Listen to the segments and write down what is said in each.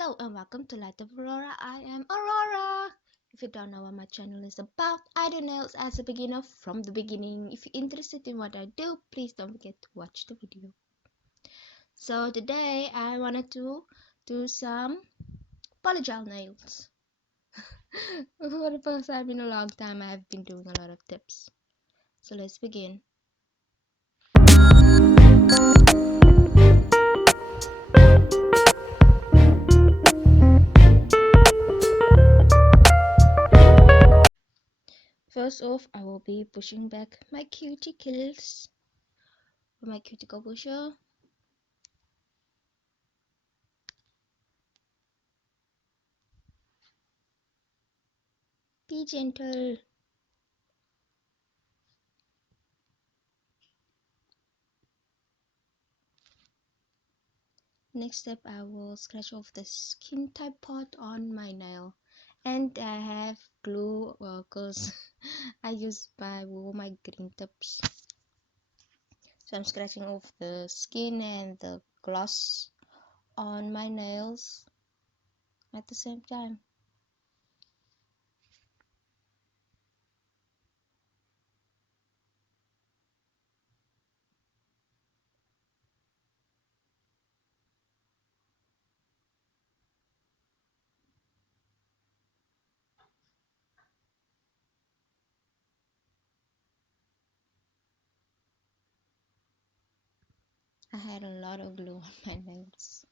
Hello and welcome to Light of Aurora. I am Aurora. If you don't know what my channel is about, I do nails as a beginner from the beginning. If you're interested in what I do, please don't forget to watch the video. So today I wanted to do some polygel nails. For the first time in a long time, I have been doing a lot of tips. So let's begin. First off, I will be pushing back my cuticles with my cuticle pusher. Be gentle. Next step, I will scratch off the skin type part on my nail, and I have glue because I use my green tips. So I'm scratching off the skin and the gloss on my nails at the same time. I had a lot of glue on my nails.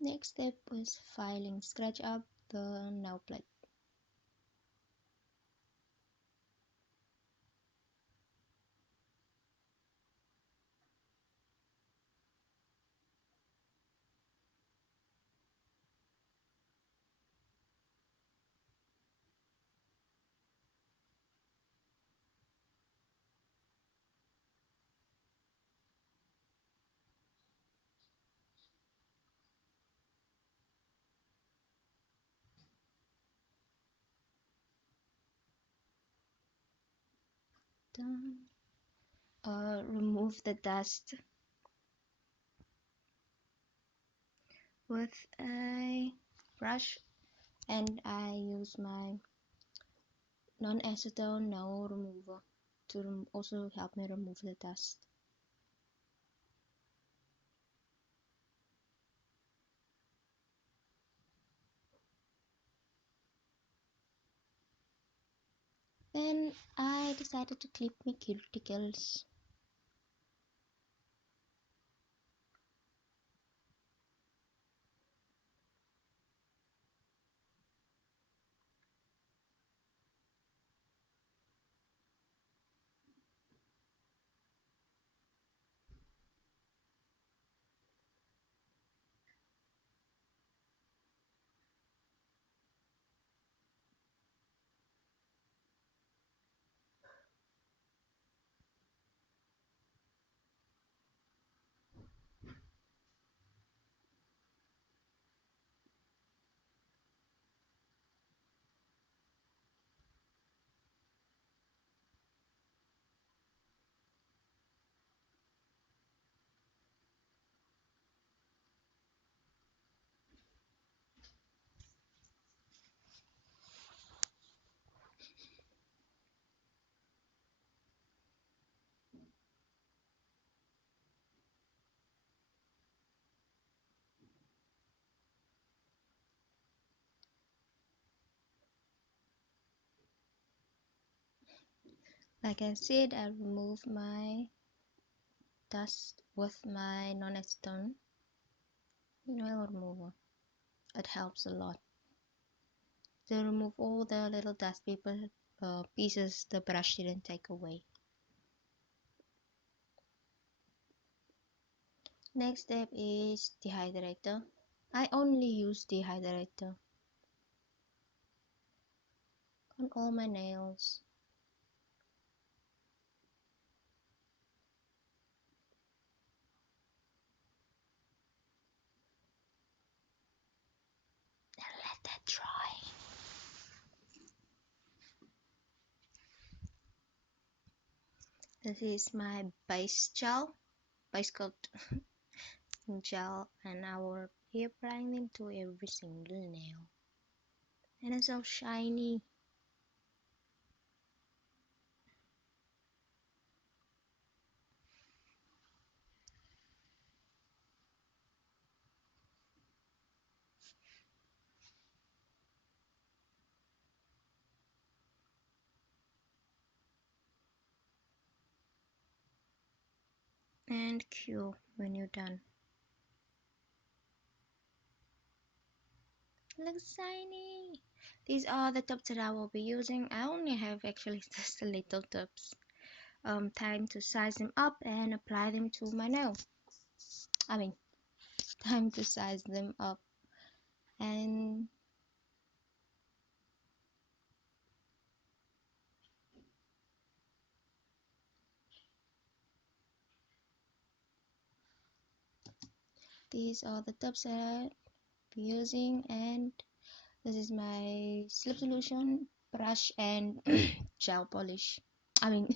Next step was filing. Scratch up the nail plate. Done. Remove the dust with a brush, and I use my non-acetone nail remover to also help me remove the dust. Then I decided to clip my cuticles. Like I said, I remove my dust with my non-acetone nail remover. It helps a lot to remove all the little dust pieces the brush didn't take away. Next step is dehydrator. I only use dehydrator on all my nails. And let that dry. This is my base coat gel, and I will be applying them to every single nail. And it's so shiny. And cure when you're done. Looks shiny. These are the tips that I will be using. I only have actually just a little tips. Time to size them up and apply them to my nail. I mean, time to size them up, and these are the tips that I'll be using. And this is my slip solution, brush, and gel polish. I mean,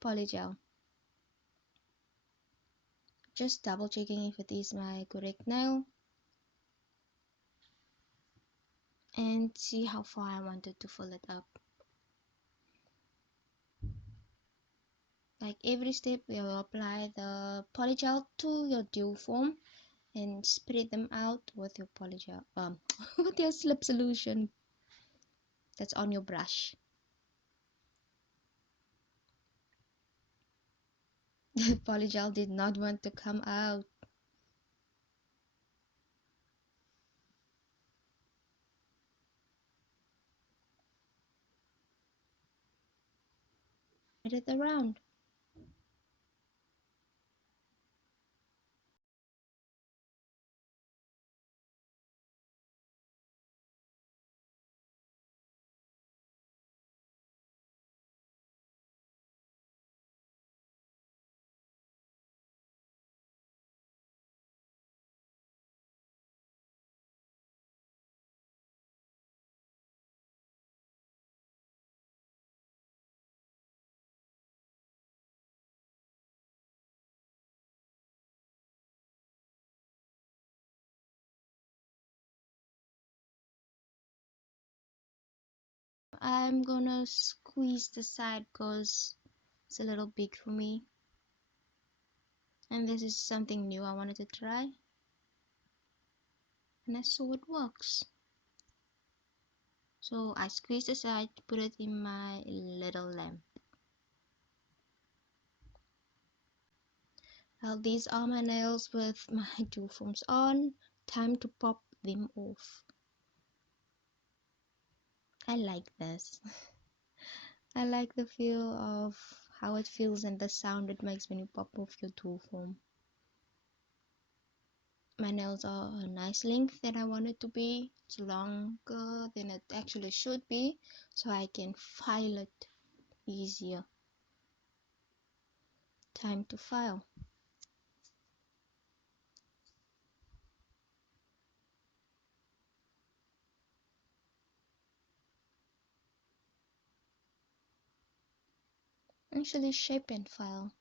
polygel. Just double checking if it is my correct nail and see how far I wanted to fill it up. Like every step, we will apply the polygel to your dew form and spread them out with your polygel, with your slip solution that's on your brush. The polygel did not want to come out. Spread it around. I'm gonna squeeze the side because it's a little big for me. And this is something new I wanted to try. And I saw it works. So I squeezed the side to put it in my little lamp. Well, these are my nails with my dew foams on. Time to pop them off. I like this. I like the feel of how it feels and the sound it makes when you pop off your dew foam. My nails are a nice length that I want it to be. It's longer than it actually should be, so I can file it easier. Time to file. Actually, shape and file.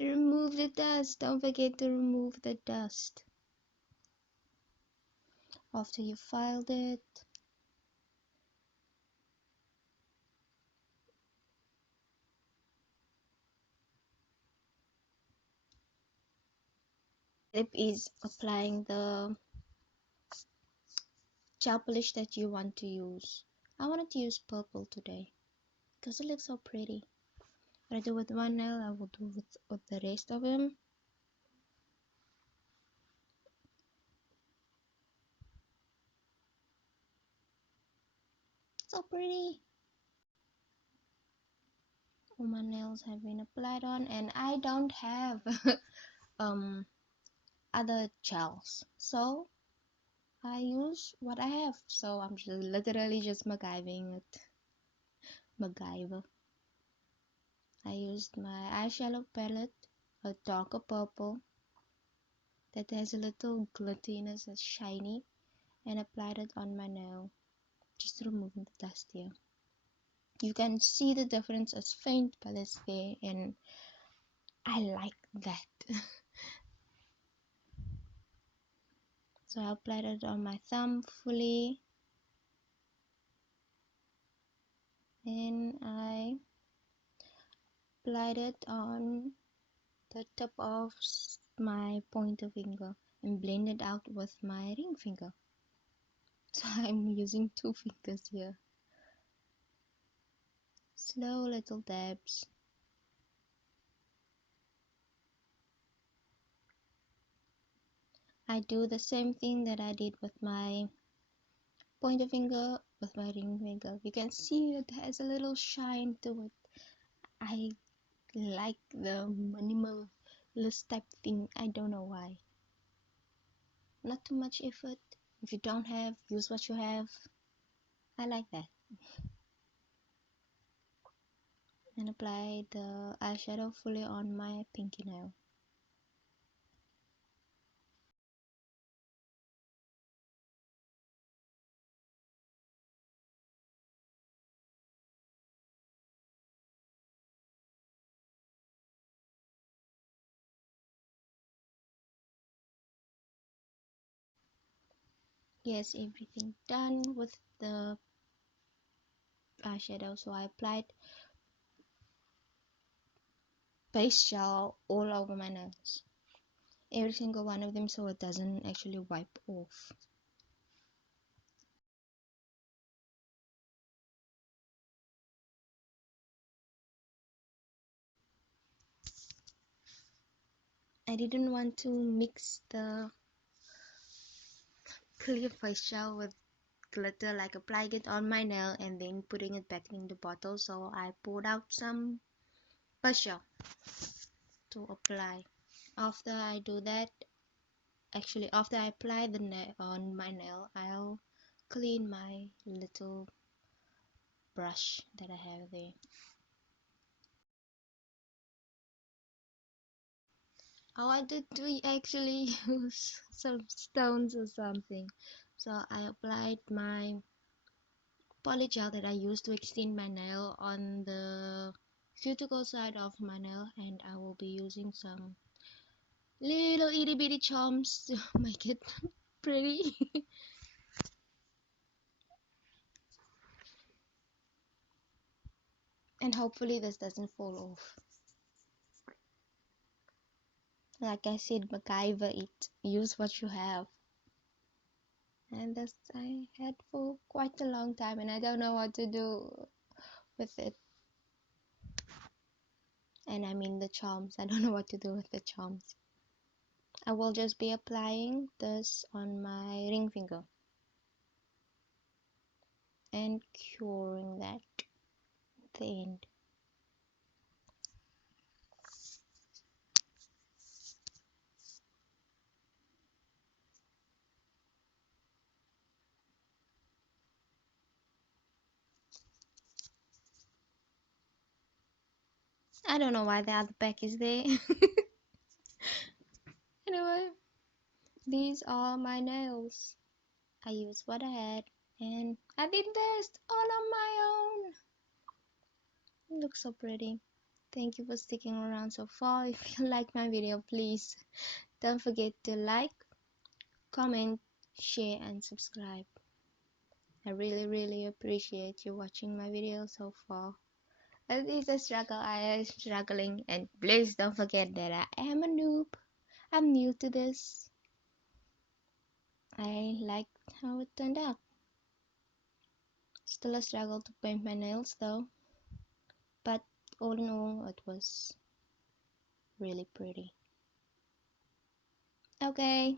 Remove the dust. Don't forget to remove the dust. After you filed it, tip is applying the gel polish that you want to use. I wanted to use purple today because it looks so pretty. What I do with one nail, I will do with the rest of them. So pretty. All my nails have been applied on, and I don't have um other gels, so I use what I have. So I'm just literally just MacGyvering it. MacGyver. I used my eyeshadow palette, a darker purple that has a little glittiness and shiny, and applied it on my nail, just removing the dust here. You can see the difference. It's faint but it's there, and I like that. So I applied it on my thumb fully, and I applied it on the tip of my pointer finger and blend it out with my ring finger. So I'm using two fingers here. Slow little dabs. I do the same thing that I did with my pointer finger with my ring finger. You can see it has a little shine to it. I like the minimalist type thing. I don't know why. Not too much effort. If you don't have, use what you have. I like that. And apply the eyeshadow fully on my pinky nail. Yes, everything done with the eyeshadow. So I applied base gel all over my nails. Every single one of them, so it doesn't actually wipe off. I didn't want to mix the clear face gel with glitter, like applying it on my nail and then putting it back in the bottle, so I poured out some face gel to apply. After I do that, actually after I apply the nail on my nail, I'll clean my little brush that I have there. I wanted to actually use some stones or something, so I applied my polygel that I used to extend my nail on the cuticle side of my nail, and I will be using some little itty bitty charms to make it pretty. And hopefully this doesn't fall off. Like I said, MacGyver it. Use what you have. And this I had for quite a long time, and I don't know what to do with it. And I mean the charms. I don't know what to do with the charms. I will just be applying this on my ring finger and curing that at the end. I don't know why the other pack is there. Anyway, these are my nails. I used what I had, and I did this all on my own. It looks so pretty. Thank you for sticking around so far. If you like my video, please don't forget to like, comment, share and subscribe. I really appreciate you watching my video so far. It is a struggle. I am struggling, and please don't forget that I am a noob. I'm new to this. I like how it turned out. Still a struggle to paint my nails though, but all in all it was really pretty. Okay,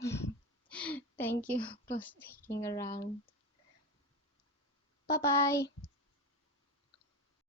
thank you for sticking around. Bye bye.